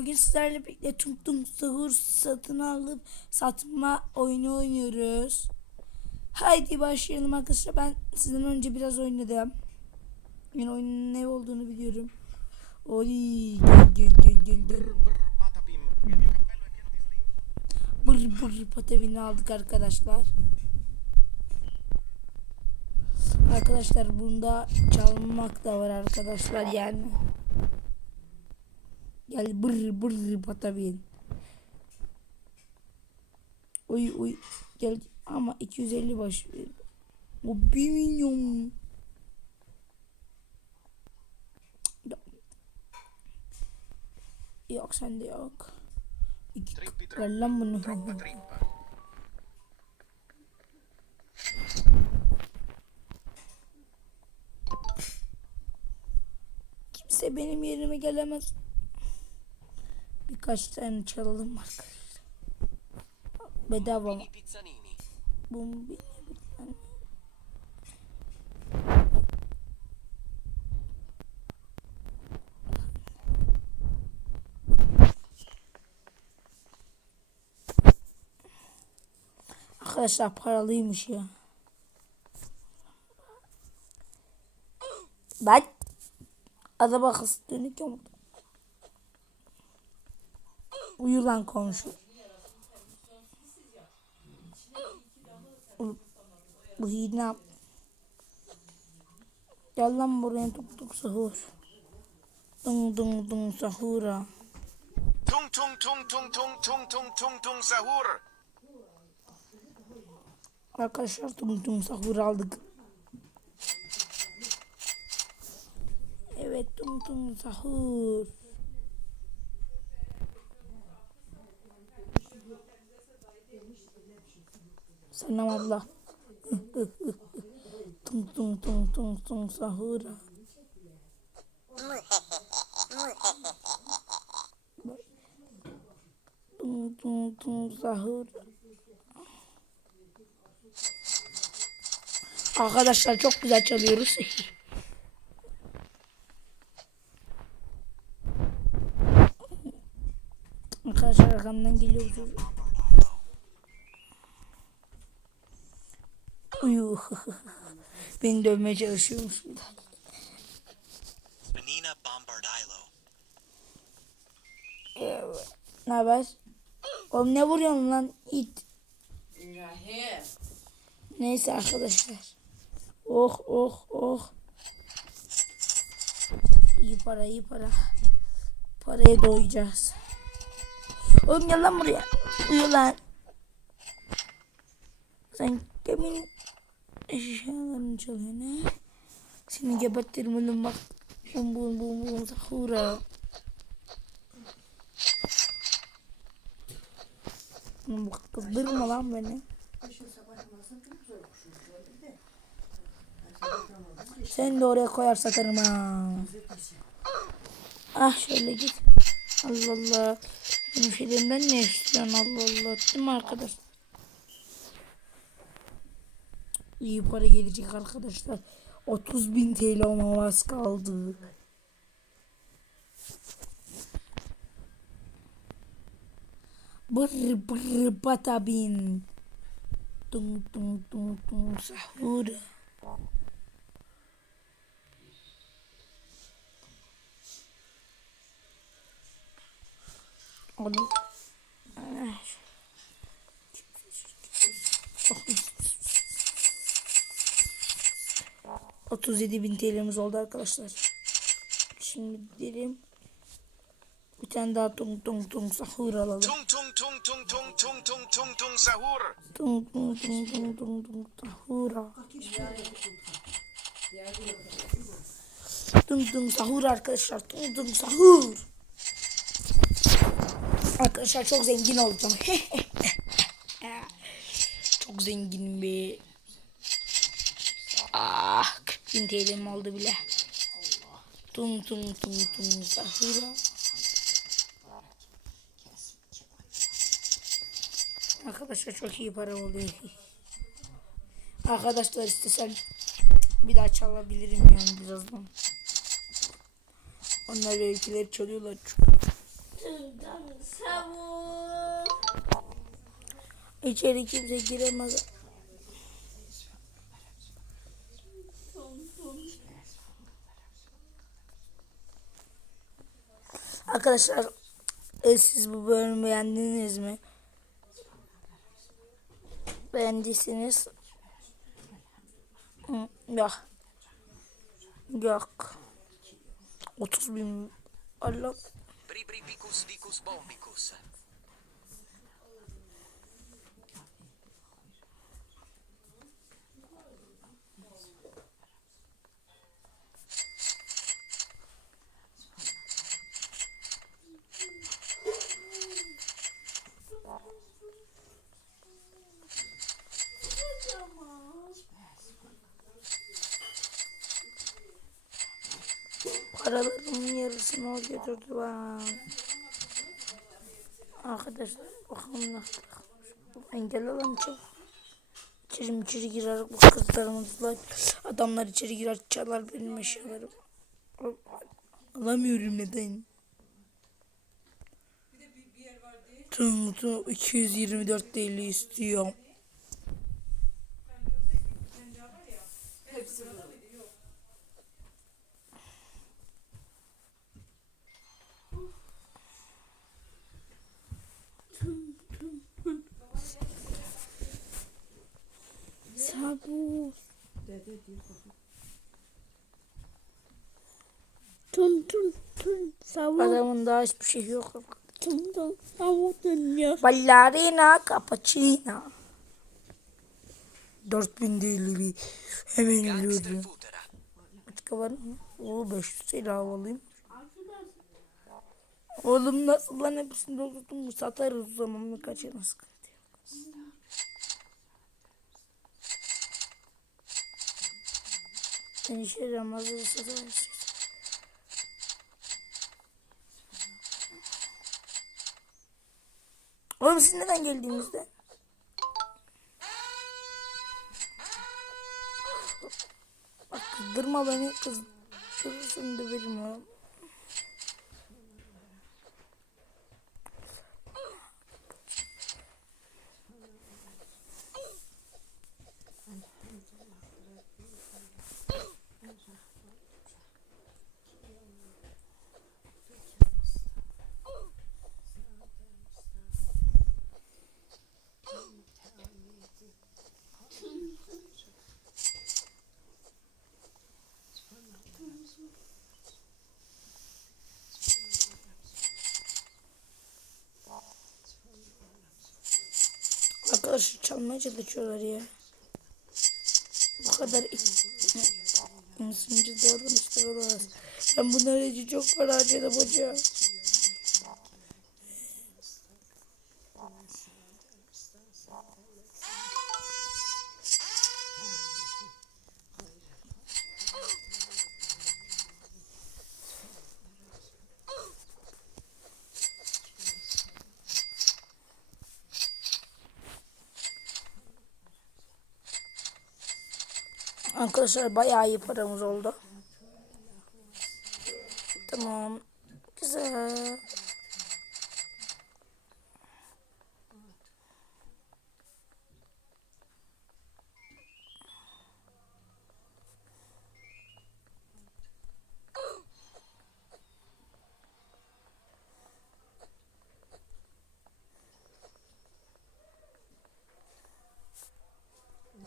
Bugün sizlerle birlikte Tung Sahur satın alıp satma oyunu oynuyoruz. Haydi başlayalım arkadaşlar. Ben sizden önce biraz oynadım. Yani oyunun ne olduğunu biliyorum. Oy gel gel gel gel gel. Bır bır patavini aldık arkadaşlar. Arkadaşlar bunda çalmak da var arkadaşlar yani. Gel bır bır patavin. Oy oy gel ama 250 baş. O 1 milyon. Yok sende yok. İki ver lan bunu. Kimse benim yerime gelemez. Kaç tane çalalım bak. Bedava. Bombini Arkadaşlar paralıymış ya. Ben adama kız dönük yoktu. Uyu lan komşu. Bu hile Gel lan buraya tuk tuk sahur. Dung dung dung sahura. Tung tung tung tung tung tung tung tung tung sahur. Arkadaşlar tung tung sahur aldık. Evet tung tung sahur. Selam abla. tung tung tung tung tung sahura. Tung tung tung sahur. Arkadaşlar çok güzel çalıyoruz. Arkadaşlar arkamdan geliyor. Uyu. Beni dövmeye çalışıyormuş. Benina Bombardilo. Evet. Ne haber? Oğlum ne vuruyorsun lan it? Neyse arkadaşlar. Oh oh oh. İyi para iyi para. Paraya doyacağız. Oğlum gel lan buraya. Uyu lan. Sen kimin eşyalarını çalıyorsun ne? Seni gebertirim oğlum bak. Bum bum bum bum sahura. Oğlum bak kızdırma lan beni. Sen de oraya koyar satarım ha. Ah şöyle git. Allah Allah. Benim şeylerimden ne istiyorsun Allah Allah. Değil mi arkadaşlar? İyi para gelecek arkadaşlar. 30 bin TL olmama kaldı. Bır bır batabin. Tung tung tung tung sahur. Oğlum. Ah. Çok 37.000 TL'miz oldu arkadaşlar. Şimdi gidelim. Bir tane daha tung tung tung sahur alalım. Tung tung tung tung tung tung tung tung tung sahur. Tung tung tung tung tung tung sahura. Tung tung sahur arkadaşlar. Tung tung sahur. Arkadaşlar çok zengin olacağım. çok zenginim be. 1000 TL'm oldu bile. Tum tum tum tum zahira. Arkadaşlar çok iyi para oluyor. Arkadaşlar istesem bir daha çalabilirim yani birazdan. Onlar belkileri çalıyorlar çünkü. İçeri kimse giremez. Arkadaşlar e, siz bu bölümü beğendiniz mi? Beğendiyseniz yok. Yok. 30 bin Allah paralarımın yarısını o götürdü lan. Arkadaşlar bakalım nasıl engel olan çok. İçeri içeri girer bu kızlarımızla adamlar içeri girer çalar benim eşyalarım. Al- Alamıyorum neden? Tüm tüm 224 TL istiyorum. Sabun. Tun tun tun savun Adamın daha hiçbir şey yok. tun tun savun dönüyor. Ballerina cappuccino. 4000 değil bir. Hemen futera. Başka var mı? Oo 500 TL havalıyım. Oğlum nasıl lan hepsini doldurdum mu satarız o zaman mı Ben işe yaramaz satarız. Oğlum siz neden geldiğinizde? Bak kızdırma beni kızdırırsın döverim ya. Arkadaşlar çalmaya çalışıyorlar ya. Bu kadar Mısıncı davranışlar olamaz. Ben bunlar için çok para harcadım hocam. Arkadaşlar bayağı iyi paramız oldu. Tamam. Güzel.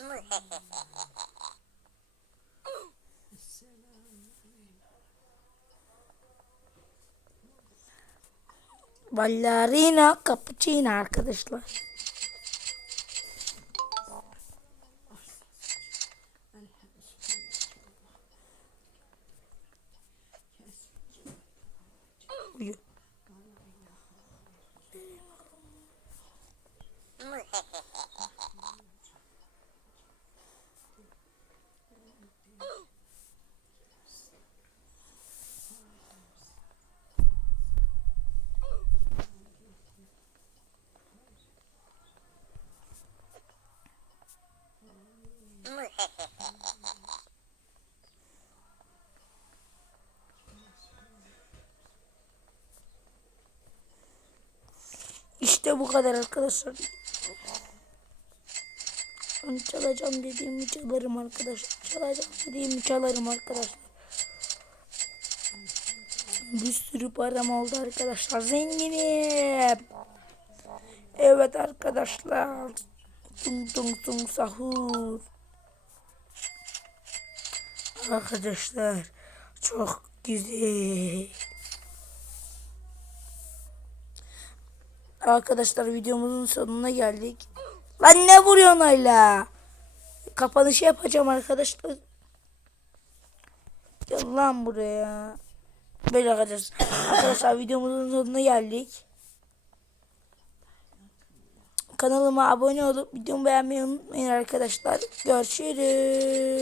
Ballerina cappuccino arkadaşlar. Uyu. İşte bu kadar arkadaşlar. Ben çalacağım dediğimi çalarım arkadaşlar. Çalacağım dediğimi çalarım arkadaşlar. Bir sürü param oldu arkadaşlar. Zenginim. Evet arkadaşlar. Tung tung tung sahur. Arkadaşlar çok güzel. Arkadaşlar videomuzun sonuna geldik. Lan ne vuruyorsun hala? Kapanışı yapacağım arkadaşlar. Gel lan buraya. Böyle arkadaşlar. Arkadaşlar videomuzun sonuna geldik. Kanalıma abone olup videomu beğenmeyi unutmayın arkadaşlar. Görüşürüz.